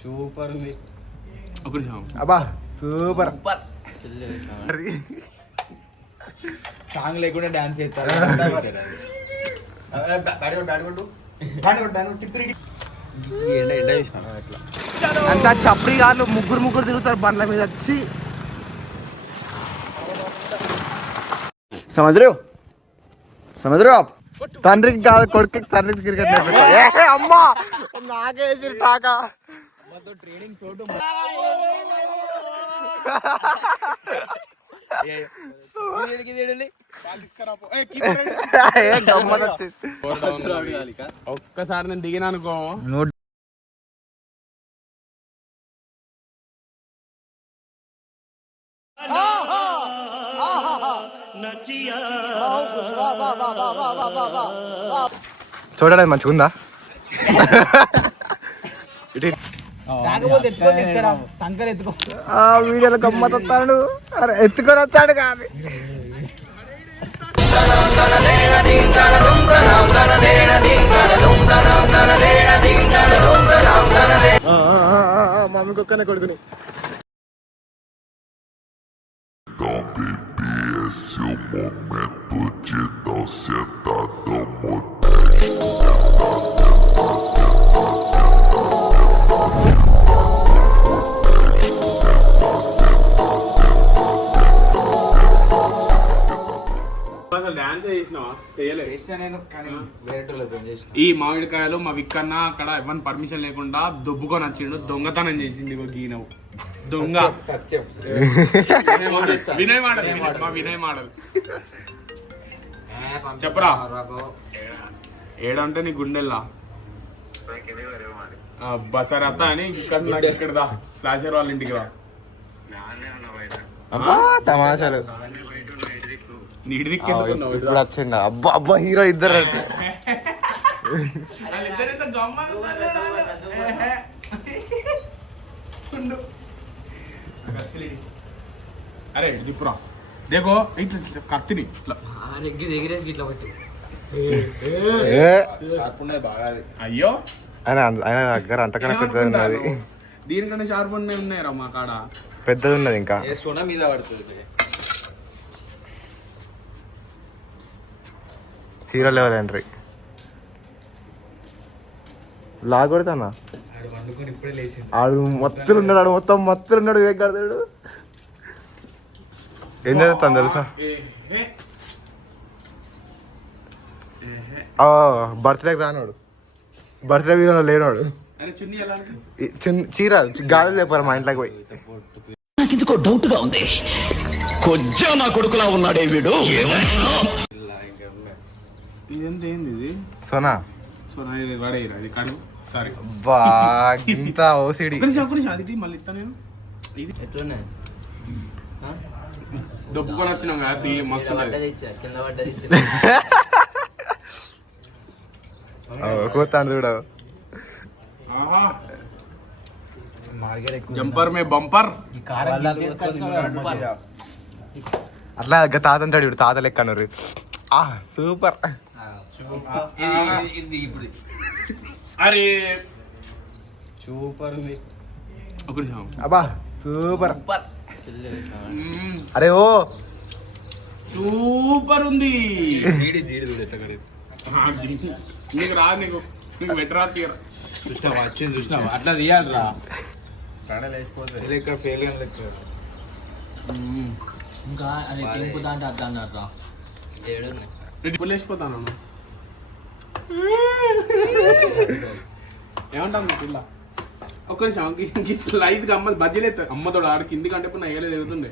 Super ఉంది. ఒకటి అబ్బా సూపర్. సాంగ్ లేకుండా డాన్స్ చేస్తారు. అంతా చప్రి గారు ముగ్గురు తిరుగుతారు బండ్ల మీద వచ్చి. సమझ रहे हो आप? తండ్రికి కాదు కొడుకు, తండ్రికి క్రికెట్ అమ్మా నాకేసి టాకా ట్రైనింగ్ చోటు ఒక్కసారి నేను దిగినా అనుకో చూడడానికి మంచిగా ఉందా? వీడియోలో గమ్మత్ వస్తాడు. అరే ఎత్తుకొని వస్తాడు కానీ మమ్మీ కుక్కనే కొడుకుని. Esse é o momento de não sentado muito. Dance చేసినావా? ఈ మామిడికాయలు మా విక్కన్న అక్కడ ఎవరి పర్మిషన్ లేకుండా దొబ్బుకొని వచ్చిండు, దొంగతనం చేసిండు. గీనవు దొంగ వినయ్ మాడల్, మా వినయ్ మాడల్ చెప్పరా ఏడంటే నీ గుండెల్లా బసర్ అత్త అని ఇక్కడ దా ఫ్లాషర్ వాళ్ళ ఇంటికి రా. తమాషాలు నీటి దిక్కు ఇప్పుడు వచ్చిండ. అబ్బా అబ్బా హీరో ఇద్దరు అరే దిప్పురా దేకో కత్తిని అయ్యో ఆయన దగ్గర అంతకన్నా పెద్దది ఉన్నది. దీనికన్నా షార్ప్ ఉన్నాయరా మా కాడ, పెద్దది ఉన్నది ఇంకా. సోనా మీద పడుతుంది. హీరో లెవెల్ ఎంట్రీ లాగొడతానా ఆడు మొత్తం ఉన్నాడు. ఆడు మొత్తం ఉన్నాడు. వేగాడు ఏం చదువుతాను తెలుసా? బర్త్డేకి రానోడు, బర్త్డే వీడియో లేనోడు. చీర గాలి లేపారు మా ఇంట్లోకి పోయి. నాకు ఇందుకో డౌట్ గా ఉంది, కొంచెం నా కొడుకులా ఉన్నాడే వీడు. ఏంది ఇది? సోనా వాడేరా ఇది కాదు. సారీ బా ఇంత ఓసిడి అది మళ్ళీ ఇస్తా నేను. ఇది ఎట్లున్నాయి దొబ్బుకొని వచ్చినాం కదా మస్తు కోతాను చూడ. జంపర్ మే బంపర్. అట్లా తాత అంటాడు ఇప్పుడు, తాత లెక్క అన్నారు. సూపర్. అరే సూపర్ ఉంది. ఒకటి అబ్బా సూపర్. అరే ఓ సూపర్ ఉంది. జీడి నీకు రా, నీకు వెటరా తీయరా. చూసినావా వచ్చింది, చూసినావా అట్లా తీయాలరా. కడలు వేసిపోతుంది లెక్క ఫెయిల్ గా లెక్క. ఇంకా అది తింపుతా అంటే అర్థం అర్థం వేసిపోతాను. ఏమంటాను పిల్ల? ఒక్క నిమిషం లైజ్ గా అమ్మ బజ్జీలు అవుతాడు. అమ్మతోడు ఆడు కింది కంటే ఇప్పుడు నయ్యలేదు ఎదుగుతుండే.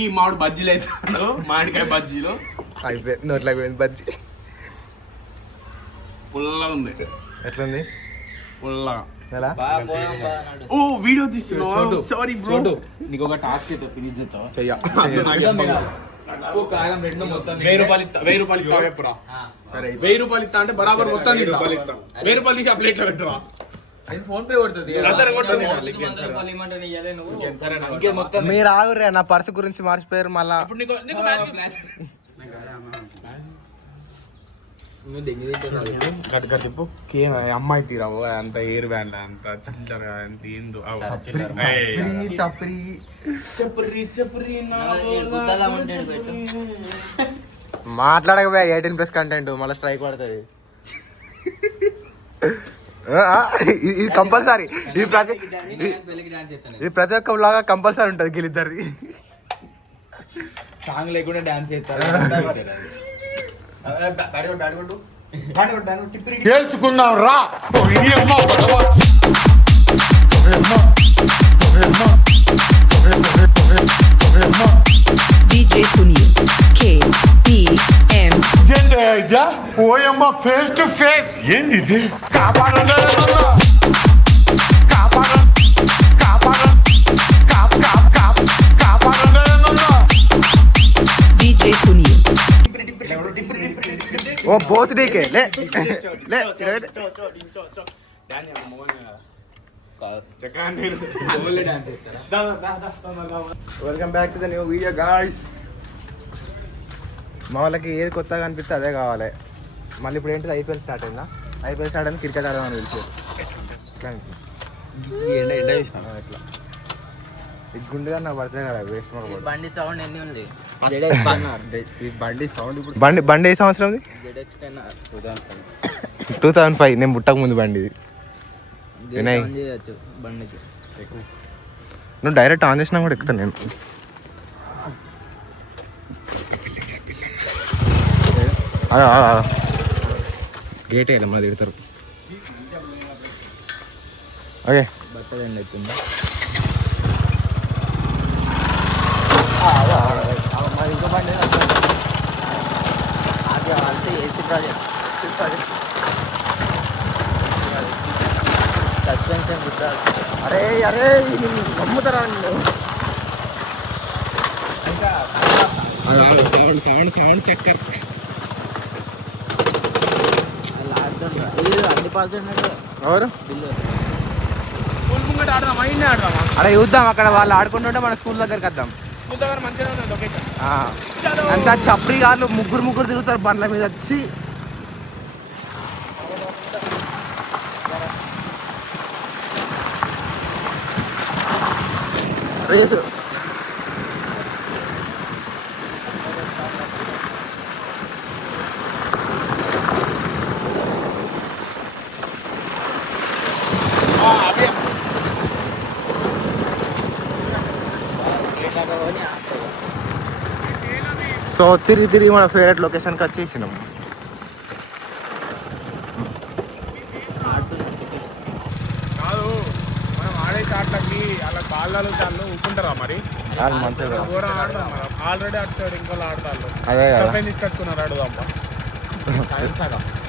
ఈ మామిడి బజ్జీలు అవుతాడు, మామిడికాయ బజ్జీలు అయిపోయింది. నోట్లోకి పోయింది బజ్జీ. పుల్లగా ఉంది. ఎట్లుంది? పుల్లగా. ఓ వీడియో తీస్తున్నావు? Sorry bro. నీకు ఒక టాస్క్ అయితే ఫినిష్ చేస్తావా? చెయ్య. 1000 రూపాయలు ఇస్తా చెప్పురా. సరే 1000 రూపాయలు ఇస్తా అంటే బరాబర్ మొత్తం 1000 రూపాయలు తీసి ఆ ప్లేట్లో పెట్టురా. ఫోన్ పే కొడుతుంది. మీరు ఆగుర్రే, నా పర్సు గురించి మర్చిపోయారు మళ్ళా. గట్టిగా చెప్పు కేమ్ అమ్మాయి తీరావు అంత ఎయిర్ బ్యాండ్ అంత చిల్లర అంత ఏందో మాట్లాడకపోయా 18+ కంటెంట్ మళ్ళీ స్ట్రైక్ పడుతుంది. ఇది కంపల్సరీ, ఇది ప్రతి ఒక్క లాగా కంపల్సరీ ఉంటుంది వీళ్ళిద్దరిది. సాంగ్ లేకుండా డాన్స్ చేస్తారు. తేల్చుకుందాం రా. DJ Sunil KPM. పోయమ్మ ఫేస్ టు ఫేస్ ఏంది కాపాడండి DJ Sunil. ఓ బోస్ డీకే లే లే. Welcome back to the new video guys. మా వాళ్ళకి ఏది కొత్తగా అనిపిస్తే అదే కావాలి. మళ్ళీ ఇప్పుడు ఏంటిది ఐపీఎల్ స్టార్ట్ అయిందా? ఐపీఎల్ స్టార్ట్ అయింది, క్రికెట్ ఆడదామని పిలిచారు. ఇట్లా ఈ గుండెగా నాకు పడుతుంది కదా వేస్ట్. బండి సౌండ్ ఎన్ని ఉంది? బండి సౌండ్ ఇప్పుడు బండి ఏ సంవత్సరం? 2005. నేను పుట్టక ముందు బండి ఇది. నువ్వు డైరెక్ట్ ఆన్ చేసినా కూడా ఎక్కుతాను నేను. గేట్ వేయాలి మన తిడతారు. ఓకే బట్టదండి ఎత్తుంది. ఇంకో బండి అది వాళ్ళకి ఏసీ ప్రాజెక్ట్ సస్పెన్షన్ గుర్తారు. అరే అరే నమ్ముతారా? సౌండ్ చక్కర్ అన్ని పాస్ ఎవరు? బిల్లు ఆడదామా అరే చూద్దాం, అక్కడ వాళ్ళు ఆడుకుంటుంటే మన స్కూల్ దగ్గరికి వద్దాం. మంచిగా ఉంది లొకేషన్. అంతా చప్రి గారు ముగ్గురు తిరుగుతారు బండ్ల మీద వచ్చి. రేసు సో తిరిగి మన ఫేవరెట్ లొకేషన్కి వచ్చేసినాం. కాదు మనం ఆడే చాట్లకి అలా కాళ్ళలో చాలు ఊపుకుంటారా మరి? ఘోరం ఆడతాం మనం. ఆల్రెడీ ఆడతాడు ఇంకోళ్ళు ఆడతాళ్ళు. అదే కదా తీసుకొచ్చుకున్నారు ఆడుదాం.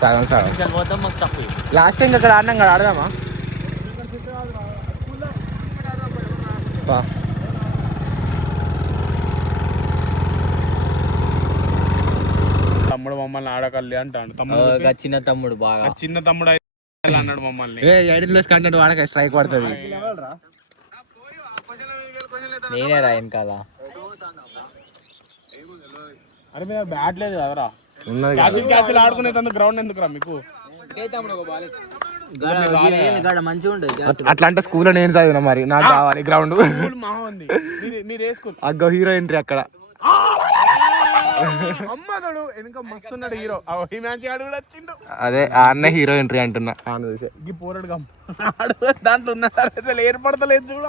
సగం పోతాం మాకు తప్పు. లాస్ట్ టైం అక్కడ ఆడినాం కదా, ఆడదామా? తమ్ముడు మమ్మల్ని ఆడకల్లి అంటాడు. చిన్న తమ్ముడు బాగా చిన్న తమ్ముడు అన్నాడు మమ్మల్ని. కంటెంట్ వాడక స్ట్రైక్ పడుతుంది. నేనే రా వెనకాల. అరే మీరు బ్యాట్ లేదు కదరా? ఉన్నది క్యాచ్లు ఆడుకునే గ్రౌండ్ ఎందుకురా మీకు? మంచిగా ఉంటుంది. అట్లా అంటే స్కూల్లో నేను చదివిన, మరి నాకు కావాలి గ్రౌండ్. మీరు వేసుకో. అగ్గో హీరో ఎంట్రీ అక్కడ. అమ్మడు వెనక మస్తున్నాడు హీరో. ఈ మ్యాచ్ ఆడు కూడా వచ్చిండు. అదే ఆ అన్న హీరో ఎంట్రీ అంటున్నా. ఈ పోరాడు దాంట్లో ఉన్నాడు అసలు ఏర్పడతలేదు చూడు.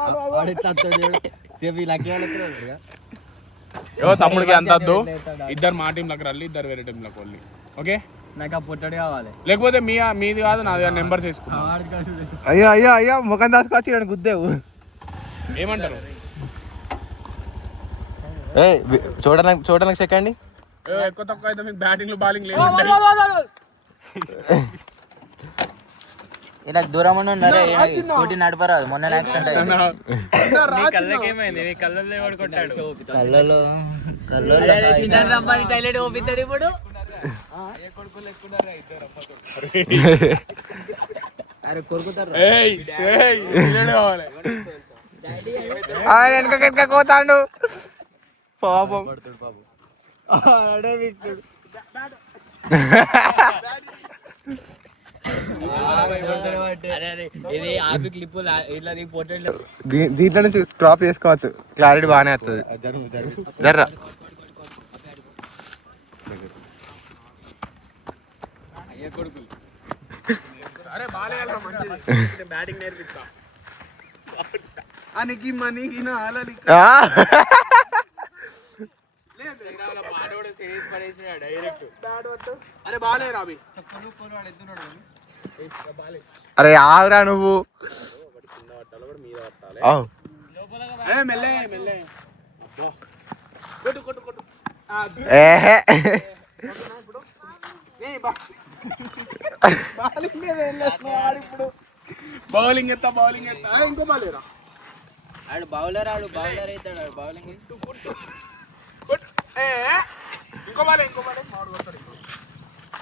తమ్ముడికి అంత వద్దు. ఇద్దరు మా టీంలోకి రండి, ఇద్దరు వేరే టీంలోకి వెళ్ళి. ఓకే నాకు ఆ పొట్టడి కావాలి. లేకపోతే మీది కాదు నాది నెంబర్ చేసుకున్నాం. అయ్యో ముఖం దాచుకొచ్చి గుద్దేవు. ఏమంటారు? చూడడానికి సెకండ్ ఎక్కువ తక్కువ అయితే మీకు బ్యాటింగ్ బాలింగ్ లేదు. ఇలా దూరం ఉన్నారే స్కూటీ నడపరాదు. మొన్న యాక్సిడెంట్ అయింది. టైలెట్ ఓపిస్తాడు ఇప్పుడు. అరే కొరుకుతారు. వెనక కోతాడు పాపం. ఇది ఆపి క్లిప్ ఇట్లా పోర్ట్రేట్ దీంట్లో నుంచి క్రాప్ చేసుకోవచ్చు, క్లారిటీ బాగానే వస్తుంది. జర్రా అరే బాగా బ్యాటింగ్ నేర్పిస్తా అనికి మనీకి అలా అరే బాలే రాబి అరే ఆగురా నువ్వు. అరే మెల్లే మెల్లే కొట్టు కొట్టు కొట్టు ఏహే బౌలింగ్ ఎత్తా ఇంకో బాలేరా ఆడు బౌలర్ అవుతాడు ఆడు బౌలింగ్ ఇంకో బాలే మాడు కొడతాడు.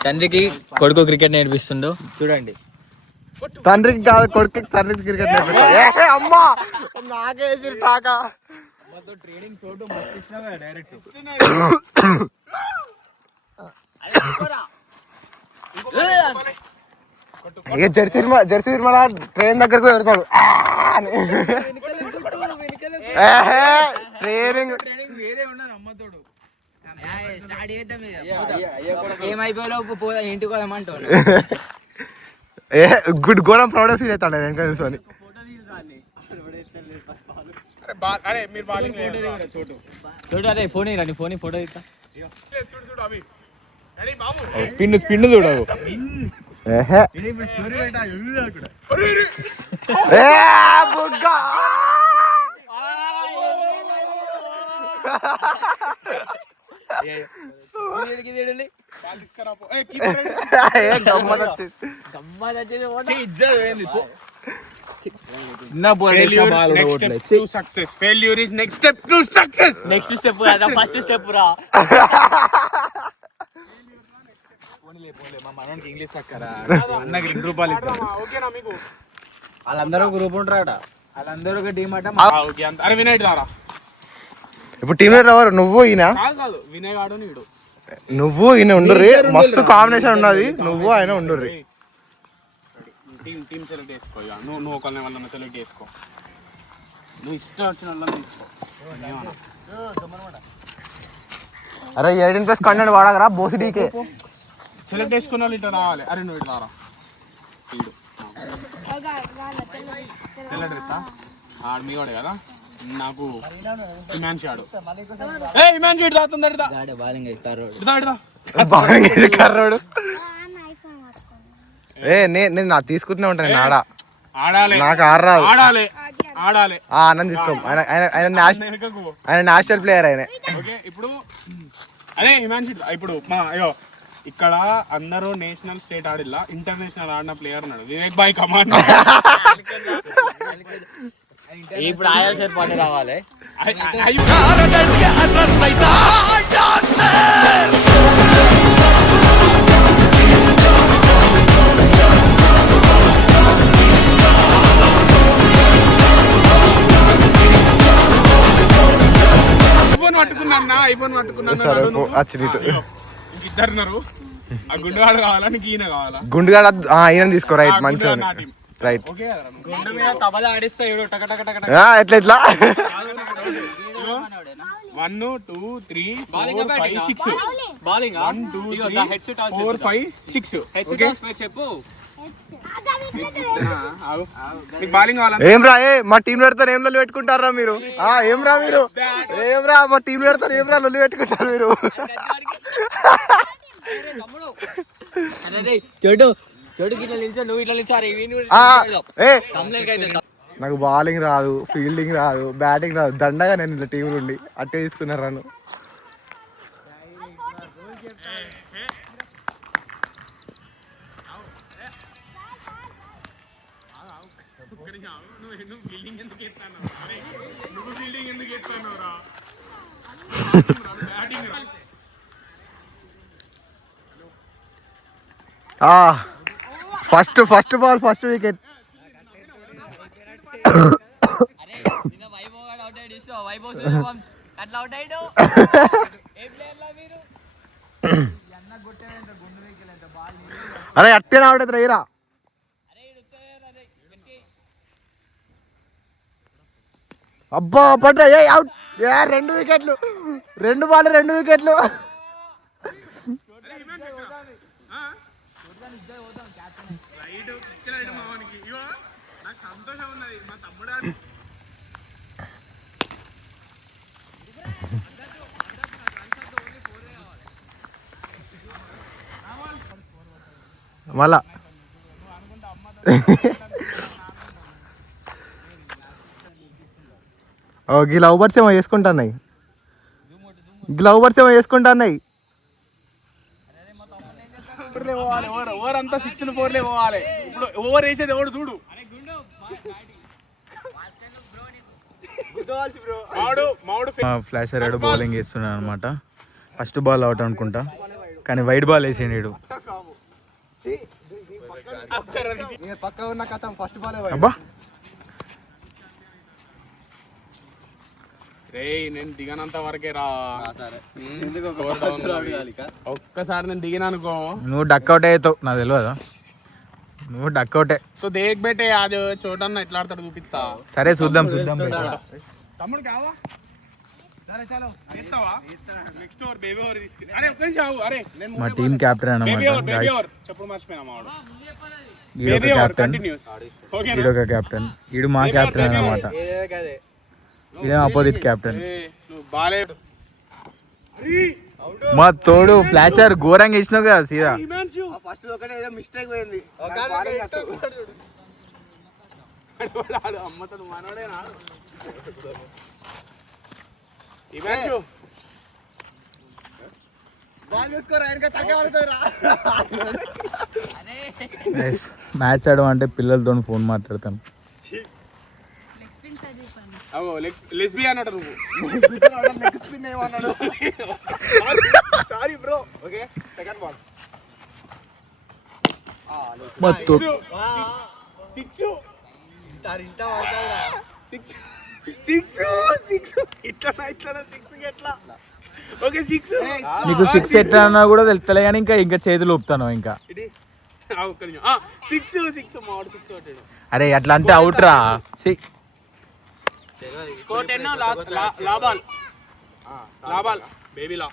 తండ్రికి కొడుకు క్రికెట్ నేర్పిస్తుండు చూడండి. తండ్రికి కాదు కొడుకు తండ్రికి క్రికెట్ నేర్పిస్తాడు. అమ్మా నాకేసి టాకా ట్రైనింగ్ చోటు మస్తు ఇచ్చినా డైరెక్ట్. ఇక జెర్సీ సినిమా ట్రైన్ దగ్గరకు పెడతాడు ట్రైనింగ్. వేరే ఉన్నది అమ్మతోడు. ఏమైపోయాలో ఇంటికి పోదామంటాడు. ఏ గుడ్ ఘోరం ప్రౌడ్ ఫీల్ అవుతాడు వెనక నిల్చొని. అరే మీరు బౌలింగ్ చోటు చూడు అరే ఫోన్ రండి ఫోన్ ఫోటో తీస్తా. చూడు అవి రెడీ బాబు స్పిన్ చూడవు. చిన్న success failure is next step to success. Next step first step రా. మా మనోనికి ఇంగ్లీష్ అక్కరా అన్నకి 2 రూపాయలు ఇద్దాం. ఓకేనా మీకు? వాళ్ళందరూ గ్రూప్ ఉంటారట, వాళ్ళందరూ ఒక టీం అట. ఓకే అరే వినయ్ దారా ఇప్పుడు టీమ్ లీడర్ ఎవరు? నువ్వు ఈయన? కాదు వినయ్ గాడు నీడు. నువ్వు ఈయన ఉండుర్రి, మస్తు కాంబినేషన్ ఉన్నది. నువ్వు ఆయన ఉండుర్రి. టీం సెలెక్ట్ చేసుకో. నువ్వు ఒకరిని వాళ్ళని సెలెక్ట్ చేసుకో. నువ్వు ఇష్టం వచ్చిన వాళ్ళని తీసుకో. అరే 18+ కంటెంట్ వాడగరా బోసిడీకే. సెలెక్ట్ చేసుకున్న వాళ్ళు ఇట్లా రావాలి. అరే నువ్వు ఇటు రారా. తెల్ల డ్రెస్సా ఆడు మీ వాడే కదా. నాకు హిమాన్షి ఆడు. ఏ హిమాన్షి ఇటు తాగుతుంది. బౌలింగ్ ఇస్తారు కర్రోడు. ఏ నేను నా తీసుకుంటూనే ఉంటాను. నేను ఆడాలి, నాకు ఆడరాదు. ఆడాలి ఆనంద్ తీసుకోం. ఆయన నేషనల్ ప్లేయర్ ఆయన. ఓకే ఇప్పుడు అదే హిమాన్షి ఇప్పుడు మా అయ్యో ఇక్కడ అందరూ నేషనల్ స్టేట్ ఆడిల్లా, ఇంటర్నేషనల్ ఆడిన ప్లేయర్ ఉన్నాడు వివేక్ బాయ్ కమాండ్. ఇప్పుడు ఆయా సార్ పాట రావాలి. ఐఫోన్ పట్టుకున్నాను. ఇద్దరున్నారు. ఆ గుండుగాడు కావాలా నీకు ఈయన కావాలా? గుండుగాడ ఈయన తీసుకో. రైట్ మంచిగా రైట్. గుండు మీద తబలా ఆడిస్తాడు టక టక టక టక. ఎట్లా 1 2 3 4 5 6 బౌలింగ్ 1 2 3 4 5 6 ఓకే చెప్పు. బౌలింగ్ కావాలా? ఏం రా మా టీం పెడతారు ఏం లొల్లి పెట్టుకుంటారా మీరు? ఏం రా మీరు? ఏం రా మా టీం పెడతారు ఏం రా లొల్లి పెట్టుకుంటారు మీరు? నాకు బౌలింగ్ రాదు, ఫీల్డింగ్ రాదు, బ్యాటింగ్ రాదు. దండగా నేను ఇలా టీం నుండి అట్టే తీసుకున్నారు run. First ball first wicket. అరే అట్టే రావడదు రైరా. అబ్బా పట్రా ఏ అవుట్. ఏ 2 వికెట్లు, 2 బాల్ 2 వికెట్లు. నాకు సంతోషం ఉన్నది మా తమ్ముడు మళ్ళా గీ లవ్ బర్డ్స్ ఏమో వేసుకుంటున్నాయి. గ్లవ్ బర్డ్స్ ఏమో వేసుకుంటున్నాయి. ఓవర్ అంతా 6 4 పోవాలి. ఇప్పుడు ఓవర్ వేసేది ఎవడు చూడు. ఫ్లాషర్ ఏడు బౌలింగ్ వేస్తున్నాడు అనమాట. ఫస్ట్ బాల్ అవుట్ అనుకుంటా, కానీ వైట్ బాల్ వేసిండు. పక్క ఉన్న కథ ఫస్ట్ బాల్ అబ్బా నేను దిగనంత వరకే రా. ఒక్కసారి నేను దిగినానుకో నువ్వు డక్అవుట్ అవుతావు, నాకు తెలియదా? నువ్వు డక్అవుటే. దేక్ బెట్టే అది చోటన్న ఎట్లా ఆడతాడు చూపిస్తా. సరే చూద్దాం. తమ్ముడు కావా? సరే చలో ఎత్తావా? నెక్స్ట్ ఓవర్ బేబీ ఓవర్ తీసుకుని. అరే ఒక్క నిమిషం ఆగు. అరే మా టీం కెప్టెన్ అన్నమాట. బేబీ ఓవర్ చెప్పు మర్చిపోయినా మావాడు. ఈడొక కెప్టెన్, ఈడొక కెప్టెన్, ఈడు మా కెప్టెన్ అన్నమాట. ఇదే ఆపోజిట్ కెప్టెన్. మా తోడు ఫ్లాషర్ ఘోరంగా ఇచ్చినావు కదా సీదా. ఫస్ట్ ఒకటే ఏదో మిస్టేక్ పోయింది. అమ్మతో మనోడేనా మ్యాచ్ ఆడమంటే పిల్లలతో ఫోన్ మాట్లాడతాను. లెస్బీ అన్నాడు నువ్వు. Sorry bro. Okay second ball. నీకు 6 ఎట్లా అన్నా కూడా తెలుస్తలే కానీ ఇంకా చేతులు ఊపుతాను ఇంకా. అరే అట్లా అంటే అవుట్ రా. బేబీ లా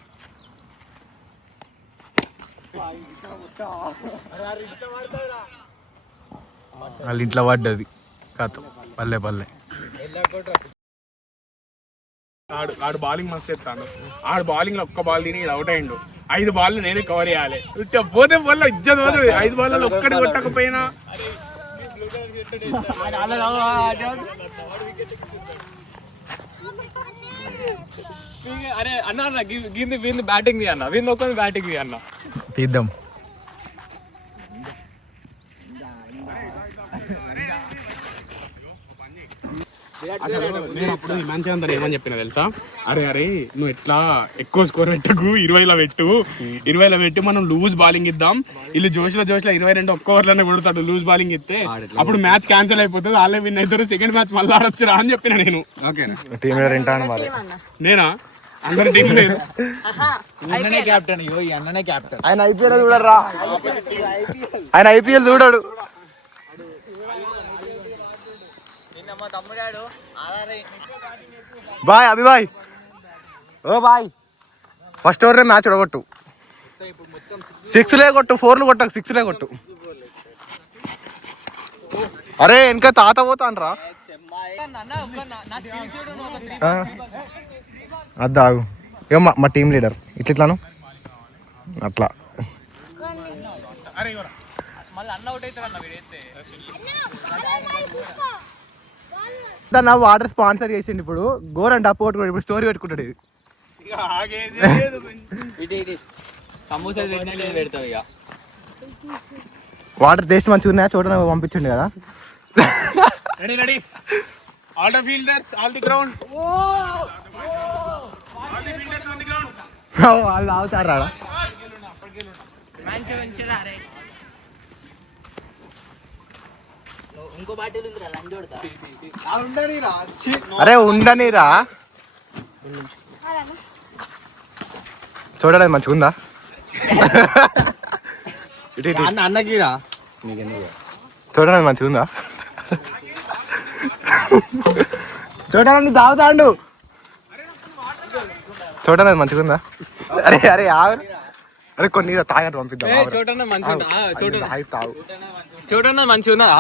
వాళ్ళ ఇంట్లో పడ్డది కథ. పల్లె ఆడు బౌలింగ్ మస్తు ఎత్తాడు. ఆడు బౌలింగ్ లో ఒక్క బాల్ తిని అవుట్ అయ్యిండు. 5 బాల్ నేనే కవర్ చేయాలి. పోతే బాల్ ఇజ్జత్ పోతుంది. 5 బాల్ ఒక్కటి కొట్టకపోయినా అరే అన్న వీంది బ్యాటింగ్ ది అన్న, వీంది ఒక్క బ్యాటింగ్ ది అన్న. తీద్దాం. నేను అప్పుడు మంచిగా అంతా ఏమని చెప్పినా తెలుసా? అరే నువ్వు ఎట్లా ఎక్కువ స్కోర్ పెట్టకు, 20లో పెట్టు. 20లో పెట్టి మనం లూజ్ బౌలింగ్ ఇద్దాం. వీళ్ళు జోష్లో 22 ఒక్క ఓవర్లోనే కొడతాడు. లూజ్ బౌలింగ్ ఇస్తే అప్పుడు మ్యాచ్ క్యాన్సిల్ అయిపోతుంది. వాళ్ళే విన్ అవుతారు. సెకండ్ మ్యాచ్ మళ్ళీ ఆడొచ్చురా అని చెప్పిన నేను. నేనా? అందరు టీం లేదు. కెప్టెన్ అన్ననే కెప్టెన్. ఆయన ఐపీఎల్ చూడరా. ఆయన ఐపీఎల్ చూడాడు. బాయ్ అభిబాయ్. ఓ బాయ్ ఫస్ట్ ఓవర్ మ్యాచ్ ఉడగొట్టు. 6లే కొట్టు, 4లు కొట్టకు, 6లే కొట్టు. అరే ఇంకా తాత పోతాను అద్దాగు. ఏమో మా టీం లీడర్ ఇట్లాను అట్లా. నా వాటర్ స్పాన్సర్ చేసిండు. ఇప్పుడు గోరంట డప్పు కొట్టుకోడు. ఇప్పుడు స్టోరీ పెట్టుకుంటాడు. ఇది సమోసా పెడతావు ఇక. వాటర్ టేస్ట్ మంచిగా ఉన్నాయా చూడడానికి పంపించండి కదా. Ready all the fielders all the ground. వాళ్ళు ఆగుతారా? అరే ఉండనిరా. చూడడానికి మంచిగా ఉందా? అన్నకిరా చూడండి మంచిగా ఉందా? చూడండి తాగుతాండు. చూడండి మంచిగా ఉందా? అరే అరే ఆగు. అరే కొన్ని తాగట్టు పంపిద్దాం. చూడన్నా మంచిగా తాగు. చూడన్నా మంచిగా ఉన్నదా?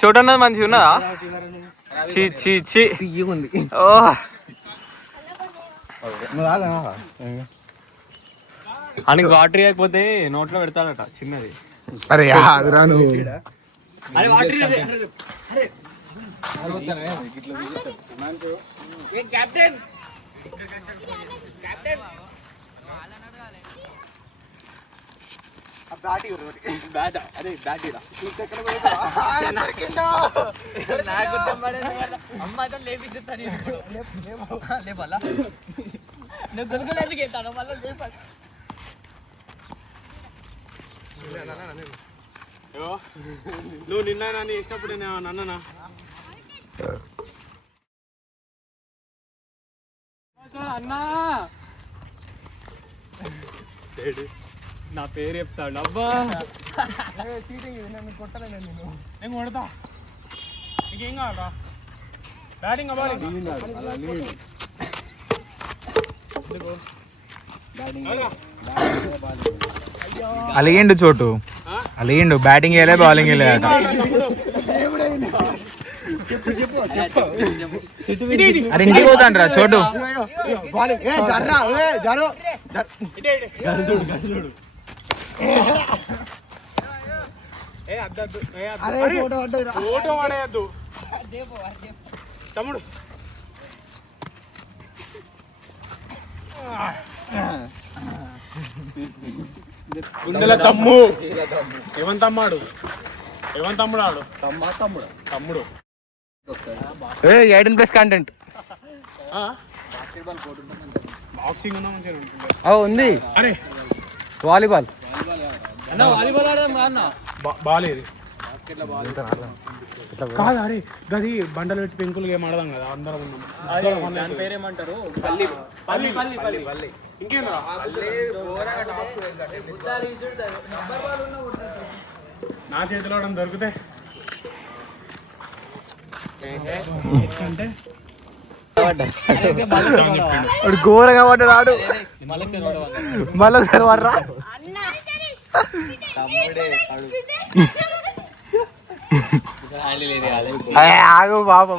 చూడన్నా మంచిగా ఉన్నదా? ఓ అని వాటర్ ఇవ్వకపోతే నోట్లో పెడతాడట చిన్నది. అరే ఆగురా నువ్వు. అరే వాటర్ కెప్టెన్ నువ్వు నిన్న నన్ను చేసినప్పుడు నన్ననా అన్నా నా పేరు చెప్తాడు. అబ్బా నేను కొడతా. నీకేం కావాలా? బ్యాటింగ్ అవ్వాలి. అలిగిండు చోటు, అలిగిండు. బ్యాటింగ్ వేయలే, బౌలింగ్ వేయలేదట. అరే ఇంటికి పోతాండ్రా చోటు. ఫోటో పడేయద్దు తమ్ముడు. గుండెల తమ్ము. ఏమని తమ్మాడు? ఏమని తమ్ముడు ఆడు? తమ్ముడు 18+ కంటెంట్ బాక్సింగ్ ఉన్నా మంచిగా ఉంటుంది. ఉంది. అరే వాలీబాల్ వాలీబాల్ ఆడదాం అన్న. బాల్ ఏది కాదు? అరే గది బండలు పెట్టి పెంకులు ఏం ఆడదాం కదా, అందరం ఉన్నాం. దాని పేరేమంటారు? ఇంకేంద్రా నా చేతిలో దొరికితే అంటే ఘోరంగా పడ్డాడు ఆడు. మళ్ళీ ఒకసారి పడరా. ఆగు పాపం.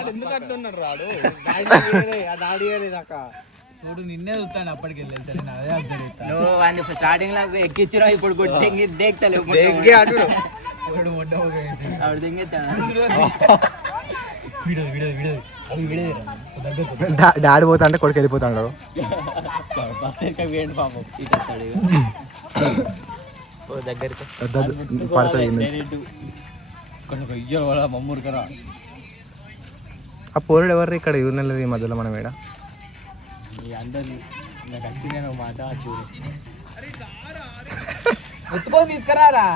చూడు నిన్నే చూస్తాను అప్పటికి వెళ్ళి. సరే అదే అబ్జర్వ్ చేస్తాను. నువ్వు వాడిని స్టార్టింగ్ లో ఎక్కిచ్చినా ఇప్పుడు కొట్టి దేక్తలేవు. ఆవిడ డాడీ పోతా అంటే కొడుకు వెళ్ళిపోతాడు. ఆ పోరుడు ఎవరు ఇక్కడ యూరినల్ ఈ మధ్యలో మనం ఈడ ఎత్తుకొని తీసుకురారా,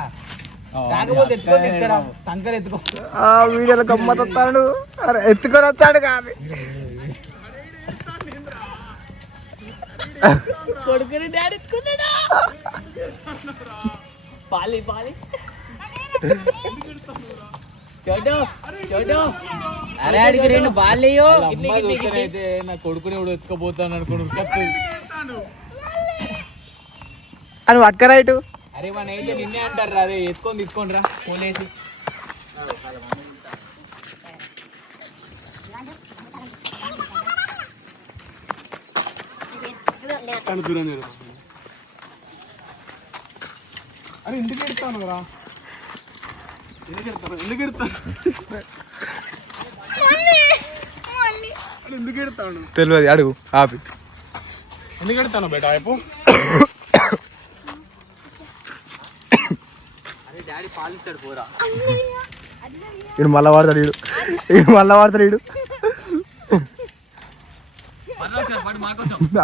కాకపోతే ఎత్తుకొని తీసుకురా. సంకలు ఎత్తుకో. వీడియోలో గమ్మత్ వస్తాడు. అరే ఎత్తుకొని వస్తాడు కాదు. కొడుకుని డాడీ ఎత్తుకున్నాడా? పాలి అరే అడిగి 2 బాల్ అయితే నా కొడుకుని ఇప్పుడు ఎత్తుకోపోతాను అనుకుని అని పట్టుకరా ఇటు. అరే మన అయితే నిన్నే అంటారు. అదే ఎత్తుకొని తీసుకోండి రా పోలేసి. దూరం అరే ఎందుకు ఎడతాను రా? ఎందుకు ఎడతాను? తెలియదు అడుగు ఆపి. ఎందుకు ఎడతాను బేటా? అయిపో డాడీ పాలిస్తాడు పోరా. ఇడు మళ్ళా వాడతాడు. ఇడు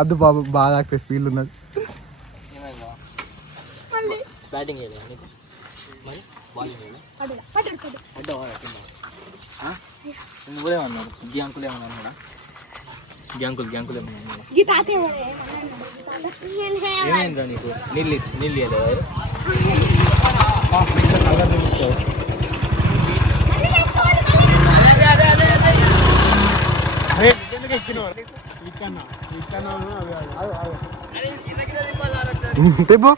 అద్దు బాబు బాగా తాకుతాయి. స్పీడ్ ఉన్నాడు. బ్యాటింగ్ నువ్వేమన్నారు? గ్యాంకులు ఏమన్నా? గ్యాంకులు ఏమన్నా ఏమైందా నీకు? నీళ్ళు తిప్పు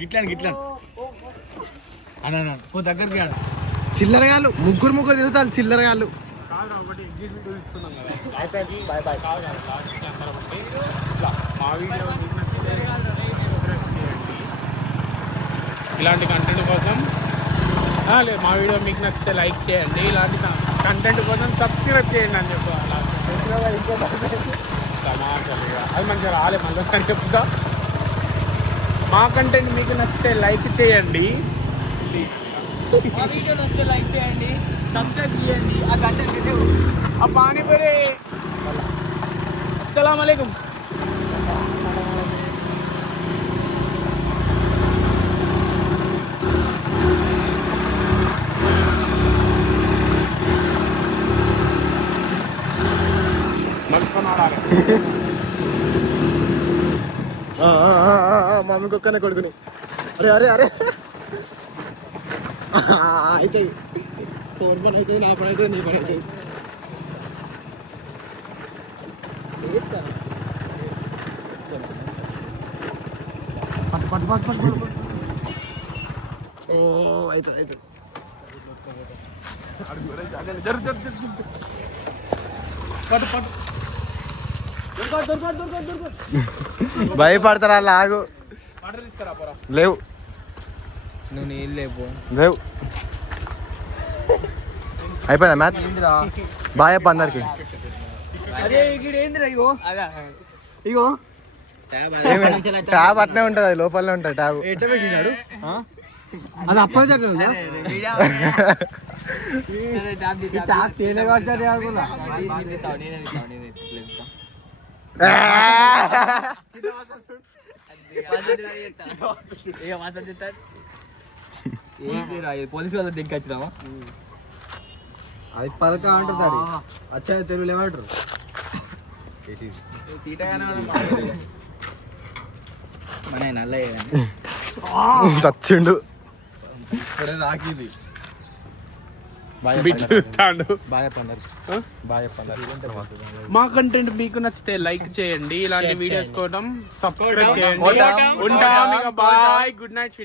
గిట్లాను అన్న దగ్గరికి చిల్లరగాళ్ళు ముగ్గురు తిరుగుతారు చిల్లరగాళ్ళు. ఇలాంటి కంటెంట్ కోసం లేదు మా వీడియో మీకు నచ్చితే లైక్ చేయండి, ఇలాంటి కంటెంట్ కోసం సబ్స్క్రైబ్ చేయండి అని చెప్పి అలా అది మంచిగా రాలే మళ్ళీ చెప్తా. మా కంటెంట్ మీకు నచ్చితే లైక్ చేయండి, మా వీడియో నచ్చితే లైక్ చేయండి, సబ్స్క్రైబ్ చేయండి. ఆ కంటెంట్ ఆ పానీపూరి. అస్సలాము అలైకుం. మమ్మీ కుక్కనే కొడుకుని. అరే అరే అరే అయితే ఫోన్ పని అవుతుంది, నా పని అవుతుంది, నీ పని అవుతుంది. ఓ అవుతుంది అవుతుంది. భయపడతారా లాగు లేవు, నువ్వు నీళ్ళు లేపు. లేవు. అయిపోయిందా మ్యాచ్? బాగా చెప్పు అందరికి. ఇగో ట్యాబ్ అట్నే ఉంటుంది, అది లోపలనే ఉంటుంది ట్యాబ్. అది అప్పటి పోలీసు వాళ్ళ దగ్గర వచ్చినావా? అది పలక అంటారు, అది వచ్చా తెలుగులో ఏమంటారు? మన నల్ల చచ్చిండు. మా కంటెంట్ మీకు నచ్చితే లైక్ చేయండి, ఇలాంటి వీడియోస్ కోసం సబ్స్క్రైబ్ చేయండి. ఉంటాం. Bye, good night.